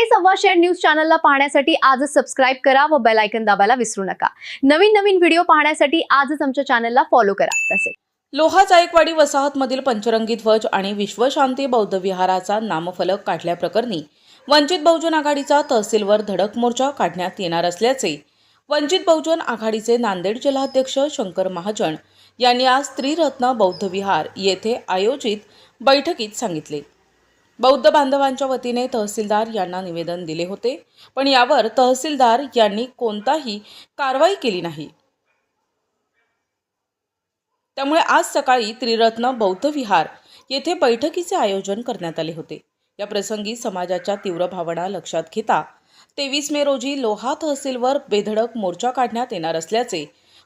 साडे सव्वाशे न्यूज चॅनलला पाहण्यासाठी आजच सबस्क्राइब करा व बेल आयकॉन दाबायला विसरू नका। नवीन व्हिडिओ पाहण्यासाठी आजच आमच्या चॅनलला फॉलो करा। तसेच लोहा जायकवाडी वसाहतमधील पंचरंगी ध्वज आणि विश्वशांती बौद्ध विहाराचा नामफलक काढल्याप्रकरणी वंचित बहुजन आघाडीचा तहसीलवर धडक मोर्चा काढण्यात येणार असल्याचे वंचित बहुजन आघाडीचे नांदेड जिल्हाध्यक्ष शंकर महाजन यांनी आज त्रिरत्न बौद्ध विहार येथे आयोजित बैठकीत सांगितले। बौद्ध बांधवांच्या वतीने तहसीलदार यांना निवेदन दिले होते, पण यावर तहसीलदार यांनी कोणताही कारवाई केली नाही। त्यामुळे आज सकाळी त्रिरत्न बौद्ध विहार येथे बैठकीचे आयोजन करण्यात आले होते। या प्रसंगी समाजाच्या तीव्र भावना लक्षात घेता 23 मे रोजी लोहा तहसीलवर बेधडक मोर्चा काढण्यात येणार असल्याचे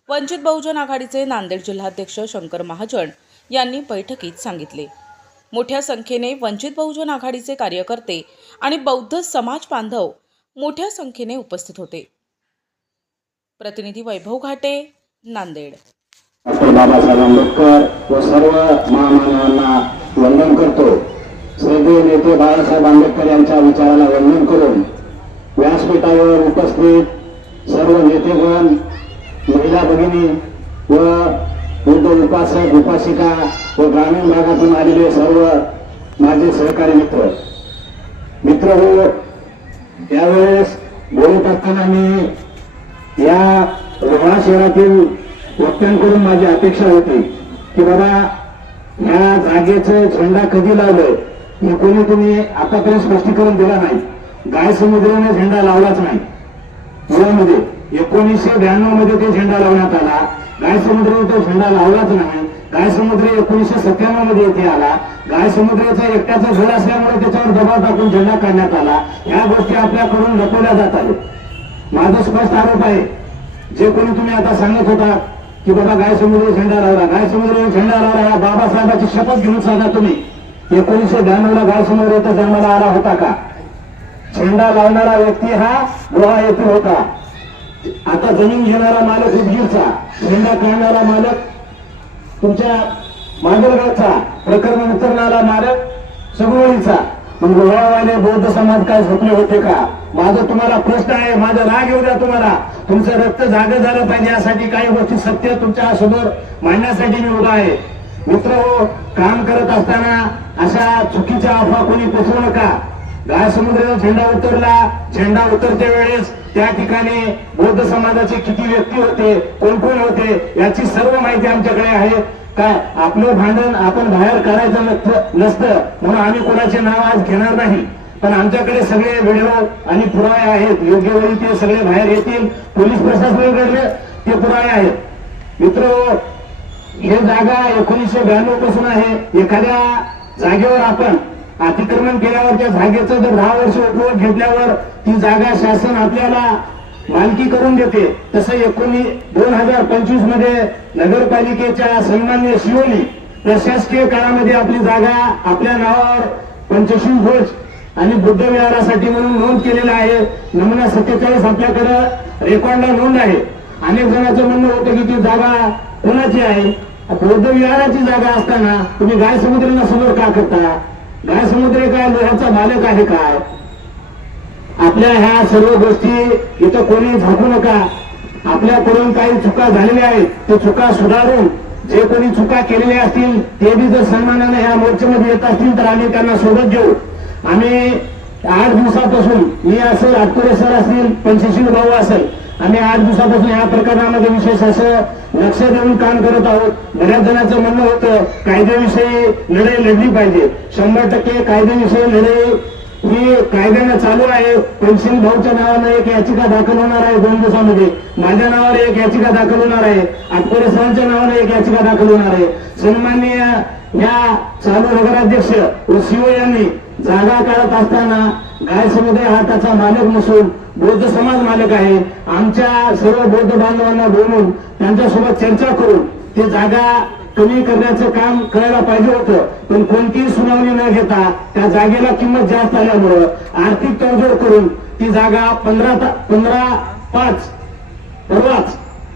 वंचित बहुजन आघाडीचे नांदेड जिल्हाध्यक्ष शंकर महाजन यांनी बैठकीत सांगितले। मोठ्या संख्येने वंचित बहुजन आघाडीचे कार्यकर्ते आणि बौद्ध समाज बांधव मोठ्या संख्येने उपस्थित होते। प्रतिनिधी वैभव घाटे, नांदेड। डॉक्टर बाबासाहेब आंबेडकर व सर्व महामानवांना वंदन करतो। श्रद्धेय नेते बाळासाहेब आंबेडकर यांच्या विचाराला वंदन करून व्यासपीठावर उपस्थित सर्व नेतेगण, महिला भगिनी व बुद्ध उपासक उपासिका व ग्रामीण भागातून आलेले सर्व माझे सहकारी मित्र हो, त्यावेळेस बोलत असताना मी या लोहा शहरातील वक्त्यांकडून माझी अपेक्षा होती की बाबा या जागेचं झेंडा कधी लावलंय हे कोणी तुम्ही आतापर्यंत स्पष्टीकरण दिला नाही। गाय समुद्राने झेंडा लावलाच नाही। मुळामध्ये 1992 मध्ये तो झेंडा लावण्यात आला। गाय समुद्राने तो झेंडा लावलाच नाही। गाय समुद्र 1997 मध्ये येथे आला। गाय समुद्राचा एकट्याचा घर असल्यामुळे त्याच्यावर दबाव टाकून झेंडा काढण्यात आला। या गोष्टी आपल्याकडून लपवल्या जात आहेत। माझा स्पष्ट आरोप आहे, जे कोणी तुम्ही आता सांगत होता की बाबा गाय समुद्र झेंडा लावला, गाय समुद्र झेंडा लावला, बाबासाहेबांची शपथ घेऊन सांगा तुम्ही 1992 ला गाय समुद्र इथं जन्माला आला होता का? झेंडा लावणारा व्यक्ती हा लोहा येथील होता। आता जमीन घेणारा मालक उदगीरचा, झेंडा काढणारा मालक तुमच्या मांजरगावचा, प्रकरण उतरणारा मालक सगळीचा। मग लोहावाले बौद्ध समाज काय झोपले होते का? माझा तुम्हाला प्रश्न आहे, माझा राग येऊ द्या तुम्हाला। तुमचं रक्त जागं झालं पाहिजे यासाठी काही गोष्टी सत्य तुमच्या समोर मांडण्यासाठी मी उभा आहे। मित्र हो, काम करत असताना अशा चुकीच्या अफवा कोणी पसरू नका। गाय समुद्राचा झेंडा उतरला, झेंडा उतरच्या वेळेस त्या ठिकाणी बौद्ध समाजाचे किती व्यक्ती होते, कोण कोण होते याची सर्व माहिती आमच्याकडे आहे। काय आपलं भांडण आपण बाहेर करायचं नसतं म्हणून आम्ही कोणाचे नाव आज घेणार नाही, पण आमच्याकडे सगळे व्हिडिओ आणि पुरावे आहेत। योग्य वेळी ते सगळे बाहेर येतील। पोलीस प्रशासनाकडे ते पुरावे आहेत। मित्र, हे जागा 1992 पासून आहे। एखाद्या जागेवर आपण अतिक्रमण केल्यावर त्या जागेचं जर 10 वर्ष उपयोग घेतल्यावर ती जागा शासन आपल्याला मालकी करून देते। तसं 2025 मध्ये नगरपालिकेच्या सन्माननीय शिवोली प्रशासकीय काळामध्ये आपली जागा आपल्या नावावर पंचशील ध्वज आणि बुद्ध विहारासाठी म्हणून नोंद केलेला आहे। नमुना 47 आपल्याकडे रेकॉर्डला नोंद आहे। अनेक जणांचं म्हणणं होतं की ती जागा कोणाची आहे? बौद्ध विहाराची जागा असताना तुम्ही गाय समुद्राला समोर का करता? गाय समुद्र काय लोह्याचा मालक आहे काय? आपल्या ह्या सर्व गोष्टी इथं कोणी झाकू नका। आपल्याकडून काही चुका झालेल्या आहेत, ते चुका सुधारून जे कोणी चुका केलेल्या असतील ते बी जर सन्मानाने ह्या मोर्चामध्ये येत असतील तर आम्ही त्यांना सोबत घेऊ। आम्ही 8 दिवसापासून, मी असेल, आटकोरे सर असतील, पंचशील भाऊ असेल, आम्ही 8 दिवसापासून या प्रकरणामध्ये विशेष असं लक्ष देऊन काम करत आहोत। बऱ्याच जणांचं म्हणणं होतं कायद्याविषयी लढाई लढली पाहिजे। 100% कायद्याविषयी लढाई ही कायद्यानं चालू आहे। पंचशील भाऊच्या नावानं एक याचिका दाखल होणार आहे 2 दिवसामध्ये। माझ्या नावावर एक याचिका दाखल होणार आहे। आटकोरे सरांच्या नावानं एक याचिका दाखल होणार आहे। सन्माननीय या चालू नगराध्यक्ष व सीओ यांनी जागा काढत असताना गाय समुद्र हा त्याचा मालक नसून बौद्ध समाज मालक आहे। आमच्या सर्व बौद्ध बांधवांना बोलून त्यांच्यासोबत चर्चा करून ती जागा कमी करण्याचं काम करायला पाहिजे होतं, पण कोणतीही सुनावणी न घेता त्या जागेला किंमत जास्त आल्यामुळं आर्थिक तडजोड करून ती जागा 15/5 परवाच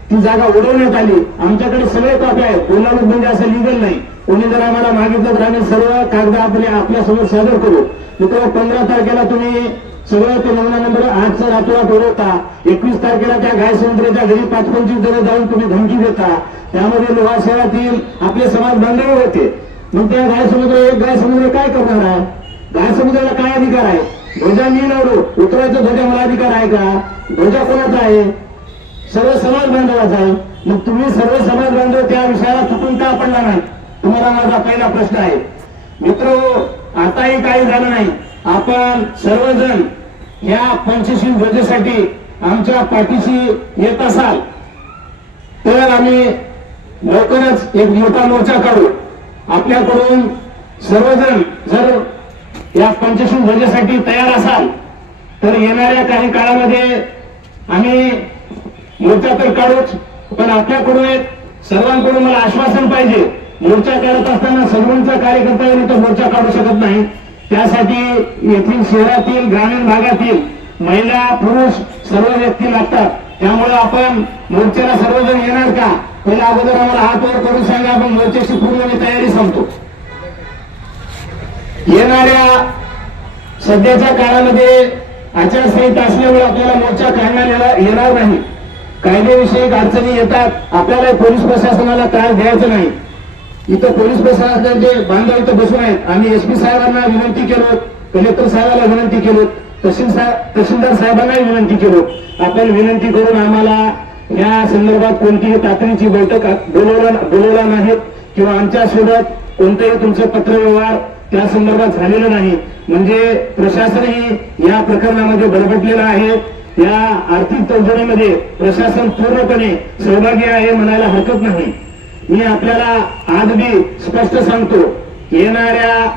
ती जागा उडवण्यात आली। आमच्याकडे सगळे कॉपी आहेत, बोलणं म्हणजे असं लिगल नाही। कोणी जर आम्हाला मागितलं तर आम्ही सर्व कागद आपल्या समोर सादर करू। मित्र, 15 तारखेला तुम्ही सगळं ते नमुना आजचा रातोरात उडवता. 21 तारखेला त्या गाय समुद्राच्या घरी 5-25 जण जाऊन तुम्ही धमकी देता. त्यामध्ये लोहा शहरातील आपले समाज बांधव होते. मग त्या गाय समुद्र काय करणार आहे? गाय समुद्राला काय अधिकार आहे? ध्वजा मी लावलो, उतरायचा ध्वजा मला अधिकार आहे का? ध्वजा कोणाचा आहे? सर्व समाज बांधवाचा आहे. मग तुम्ही सर्व समाज बांधव त्या विषयाला चुकून का पडला नाही? तुम्हाला माझा पहिला प्रश्न आहे. मित्र, आताही काही झालं नाही. आपण सर्वजण या पंचशील ध्वजेसाठी आमच्या पाठीशी येत असाल तर आम्ही लवकरच एक मोठा मोर्चा काढू. आपल्याकडून सर्वजण जर या पंचशील ध्वजेसाठी तयार असाल तर येणाऱ्या काही काळामध्ये आम्ही मोर्चा तर काढूच, पण आपल्याकडून सर्वांकडून मला आश्वासन पाहिजे. मोर्चा काढत असताना सर्वांचा कार्यकर्ता येऊन तर मोर्चा काढू शकत नाही. त्यासाठी येथील शहरातील ग्रामीण भागातील महिला पुरुष सर्व व्यक्ती लागतात. त्यामुळे आपण मोर्चाला सर्वजण येणार का? पहिला अगोदर आम्हाला हात वर करून सांगा, आपण मोर्चाची पूर्ण तयारी संपतो. येणाऱ्या सध्याच्या काळामध्ये आचारसंहिता असल्यामुळे आपल्याला मोर्चा काढण्यात येणार नाही. कायदेविषयक अडचणी येतात. आपल्याला पोलीस प्रशासनाला त्रास द्यायचा नाही. इथं पोलीस प्रशासनाचे बांधव इथं बसून आहेत. आम्ही एसपी साहेबांना विनंती केलो, कलेक्टर साहेबांना विनंती केलो, तहसीलदार साहेबांनाही विनंती केलो. आपण विनंती करून आम्हाला या संदर्भात कोणतीही तातडीची बैठक बोलवला नाही किंवा आमच्या सोबत कोणतेही तुमचे पत्रव्यवहार त्या संदर्भात झालेलं नाही. म्हणजे प्रशासनही या प्रकरणामध्ये बरबटलेलं आहे. या आर्थिक तडजोडीमध्ये प्रशासन पूर्णपणे सहभागी आहे म्हणायला हरकत नाही. मी आपल्याला आज बी स्पष्ट सांगतो, येणाऱ्या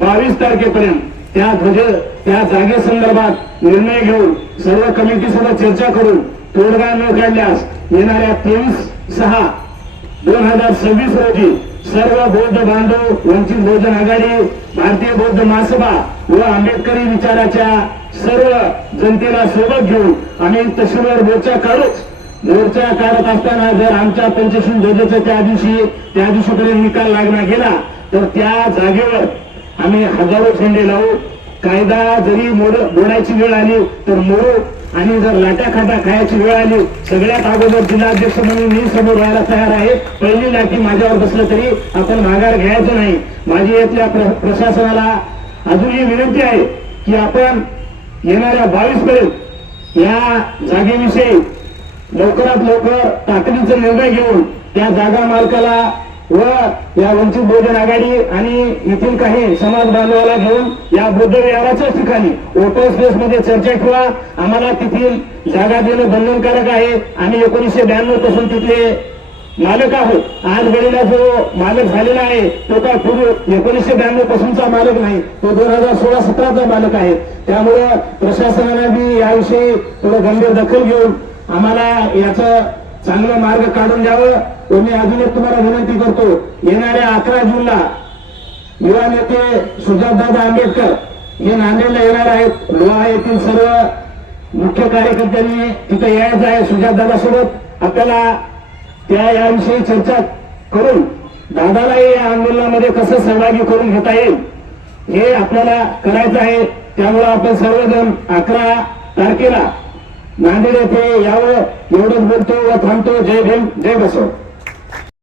22 तारखेपर्यंत त्या जागेसंदर्भात निर्णय घेऊन सर्व कमिटीसोबत चर्चा करून तोडगा न काढल्यास येणाऱ्या 23/6/2026 रोजी सर्व बौद्ध बांधव, वंचित बहुजन आघाडी, भारतीय बौद्ध महासभा व आंबेडकरी विचाराच्या सर्व जनतेला सोबत घेऊन आम्ही तहसीलवर मोर्चा काढूच. मोर्चा काढत असताना जर आमच्या पंचशील ध्वजाचा त्या दिवशीपर्यंत निकाल लागला गेला तर त्या जागेवर आम्ही हजारो झेंडे लावू. कायदा जरी मोडायची वेळ आली तर मोडू, आणि जर लाटाखाटा खायची वेळ आली, सगळ्यात अगोदर जिल्हाध्यक्ष म्हणून मी समोर व्हायला तयार आहे. पहिली लाठी माझ्यावर बसलं तरी आपण माघार घ्यायचं नाही. माझी इथल्या प्रशासनाला अजूनही विनंती आहे की आपण येणाऱ्या 22 पर्यंत या जागेविषयी लवकरात लवकर तातडीचा निर्णय घेऊन त्या जागा मालकाला व या वंचित बहुजन आघाडी आणि येथील काही समाज बांधवाला घेऊन या बुद्ध विहाराच्याच ठिकाणी ओपन स्पेस मध्ये चर्चा ठेवा. आम्हाला तिथील जागा देणं बंधनकारक आहे. आम्ही 1992 पासून तिथले मालक आहोत. आज घडीला जो मालक झालेला आहे तो काय पूर्वी 1992 पासूनचा मालक नाही, तो 2016-17चा मालक आहे. त्यामुळे प्रशासनाने बी याविषयी थोडं गंभीर दखल घेऊन आम्हाला याचं चांगला मार्ग काढून द्यावं. व मी अजून एक तुम्हाला विनंती करतो, येणाऱ्या 11 जूनला युवा नेते सुजातदादा आंबेडकर हे नांदेडला येणार आहेत. लोहा येथील सर्व मुख्य कार्यकर्त्यांनी तिथे यायचं आहे. सुजातदादा सोबत आपल्याला याविषयी चर्चा करून दादालाही या आंदोलनामध्ये कसं सहभागी करून घेता येईल हे आपल्याला करायचं आहे. त्यामुळे आपण सर्वजण 11 तारखेला नांदेड येथे यावं एवढंच बोलतो व थांबतो. जय भीम, जय बसव.